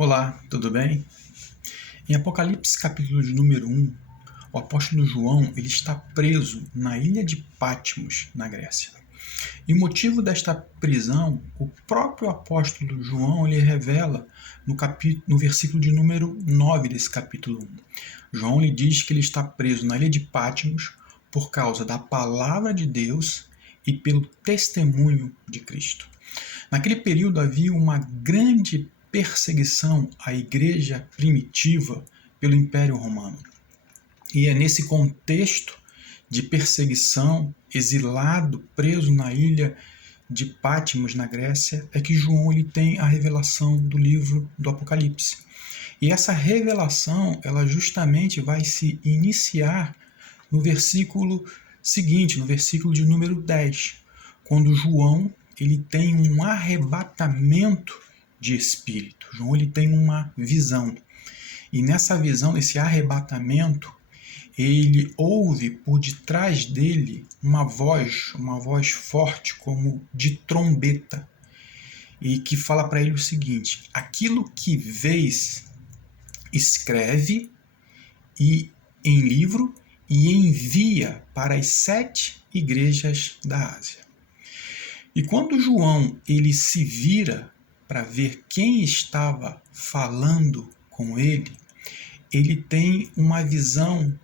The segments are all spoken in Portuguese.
Olá, tudo bem? Em Apocalipse capítulo de número 1, o apóstolo João ele está preso na ilha de Patmos, na Grécia. E o motivo desta prisão, o próprio apóstolo João ele revela no versículo de número 9 desse capítulo 1. João lhe diz que ele está preso na ilha de Patmos por causa da palavra de Deus e pelo testemunho de Cristo. Naquele período havia uma grande perseguição à igreja primitiva pelo Império Romano. E é nesse contexto de perseguição, exilado, preso na ilha de Patmos, na Grécia, é que João ele tem a revelação do livro do Apocalipse. E essa revelação, ela justamente vai se iniciar no versículo seguinte, no versículo de número 10, quando João ele tem um arrebatamento de espírito. João ele tem uma visão. E nessa visão, nesse arrebatamento, ele ouve por detrás dele uma voz forte como de trombeta, e que fala para ele o seguinte: aquilo que vês, escreve em livro e envia para as 7 igrejas da Ásia. E quando João ele se vira para ver quem estava falando com ele, ele tem uma visão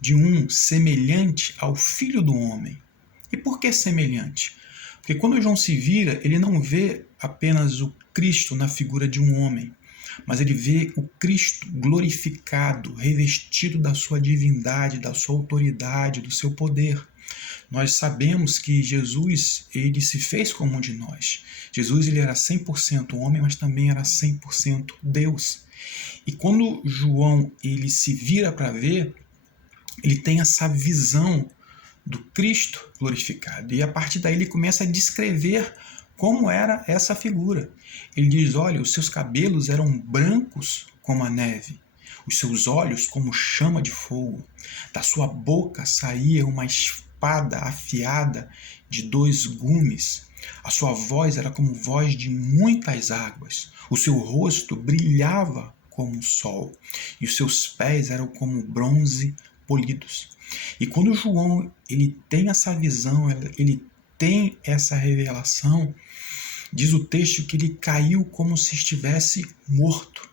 de um semelhante ao Filho do Homem. E por que semelhante? Porque quando João se vira, ele não vê apenas o Cristo na figura de um homem, mas ele vê o Cristo glorificado, revestido da sua divindade, da sua autoridade, do seu poder. Nós sabemos que Jesus ele se fez como um de nós. Jesus ele era 100% homem, mas também era 100% Deus. E quando João ele se vira para ver, ele tem essa visão do Cristo glorificado. E a partir daí ele começa a descrever como era essa figura. Ele diz: olha, os seus cabelos eram brancos como a neve, os seus olhos como chama de fogo, da sua boca saía uma espada afiada de 2 gumes, a sua voz era como voz de muitas águas, o seu rosto brilhava como o sol, e os seus pés eram como bronze polidos. E quando João ele tem essa visão, ele tem essa revelação, diz o texto que ele caiu como se estivesse morto.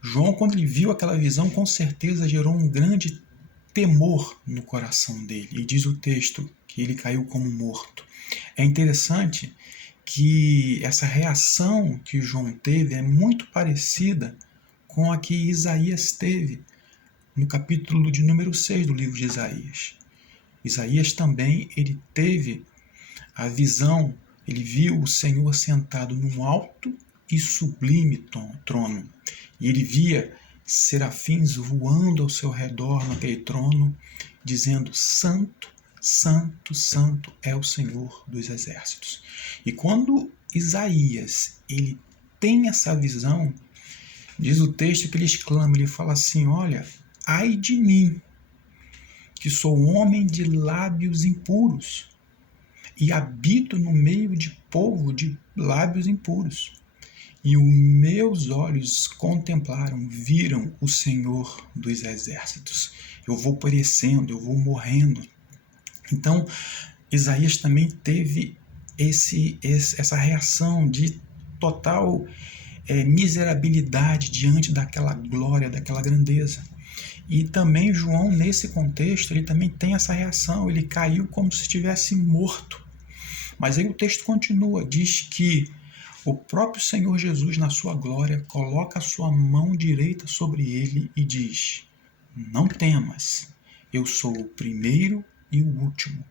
João, quando ele viu aquela visão, com certeza gerou um grande temor no coração dele. E diz o texto que ele caiu como morto. É interessante que essa reação que João teve é muito parecida com a que Isaías teve no capítulo de número 6 do livro de Isaías. Isaías também ele teve a visão, ele viu o Senhor sentado num alto e sublime trono. E ele via serafins voando ao seu redor naquele trono, dizendo: Santo, Santo, Santo é o Senhor dos exércitos. E quando Isaías ele tem essa visão, diz o texto que ele exclama, ele fala assim: olha, ai de mim, que sou homem de lábios impuros e habito no meio de povo de lábios impuros. E os meus olhos contemplaram, viram o Senhor dos exércitos. Eu vou perecendo, eu vou morrendo. Então, Isaías também teve essa reação de total miserabilidade diante daquela glória, daquela grandeza. E também João, nesse contexto, ele também tem essa reação, ele caiu como se estivesse morto. Mas aí o texto continua, diz que o próprio Senhor Jesus, na sua glória, coloca a sua mão direita sobre ele e diz: não temas, eu sou o primeiro e o último.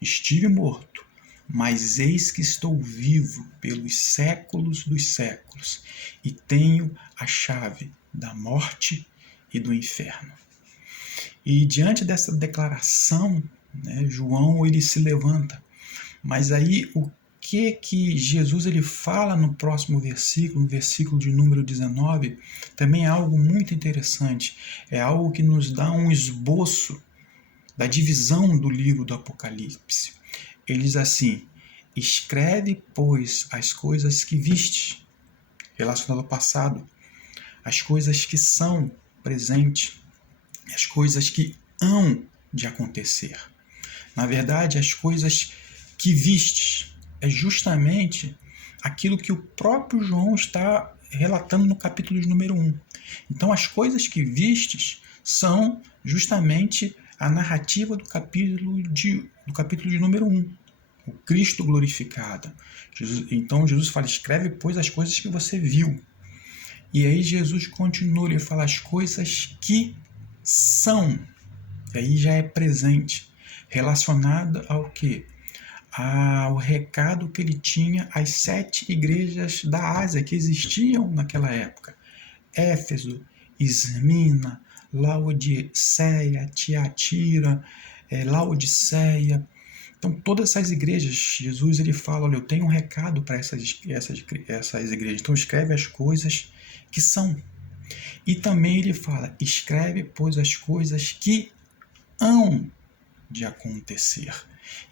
Estive morto, mas eis que estou vivo pelos séculos dos séculos e tenho a chave da morte e do inferno. E diante dessa declaração, João ele se levanta. Mas aí o que Jesus ele fala no próximo versículo, no versículo de número 19, também é algo muito interessante. É algo que nos dá um esboço da divisão do livro do Apocalipse. Ele diz assim: escreve, pois, as coisas que viste, relacionado ao passado, as coisas que são presentes, as coisas que hão de acontecer. Na verdade, as coisas que vistes é justamente aquilo que o próprio João está relatando no capítulo de número 1. Então, as coisas que vistes são justamente a narrativa do capítulo de número 1, o Cristo glorificado. Então, Jesus fala, escreve, pois, as coisas que você viu. E aí Jesus continua, ele fala as coisas que são. E aí já é presente, relacionado ao quê? Ao recado que ele tinha às 7 igrejas da Ásia que existiam naquela época. Éfeso, Esmina, Laodiceia, Tiatira, Laodiceia. Então, todas essas igrejas, Jesus ele fala, olha, eu tenho um recado para essas igrejas. Então, escreve as coisas que são. E também ele fala, escreve, pois, as coisas que hão de acontecer.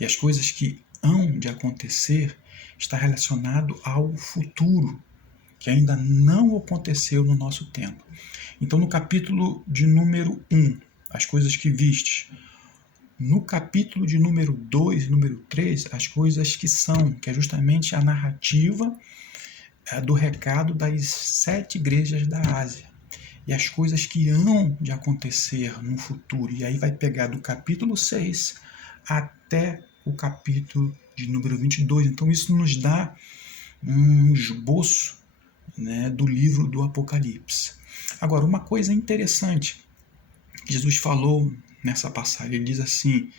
E as coisas que hão de acontecer está relacionado ao futuro, que ainda não aconteceu no nosso tempo. Então, no capítulo de número 1, as coisas que vistes. No capítulo de número 2 e número 3, as coisas que são, que é justamente a narrativa do recado das 7 igrejas da Ásia. E as coisas que hão de acontecer no futuro. E aí vai pegar do capítulo 6 até o capítulo de número 22. Então isso nos dá um esboço, né, do livro do Apocalipse. Agora, uma coisa interessante que Jesus falou nessa passagem, ele diz assim,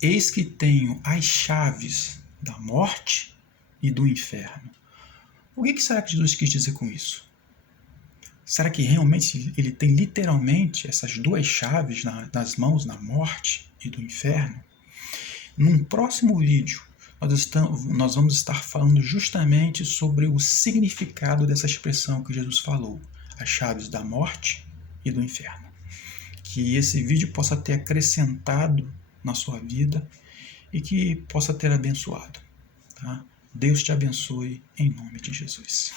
eis que tenho as chaves da morte e do inferno. O que será que Jesus quis dizer com isso? Será que realmente ele tem literalmente essas duas chaves nas mãos, na morte e do inferno? Num próximo vídeo, nós vamos estar falando justamente sobre o significado dessa expressão que Jesus falou, as chaves da morte e do inferno. Que esse vídeo possa ter acrescentado na sua vida e que possa ter abençoado. Tá? Deus te abençoe em nome de Jesus.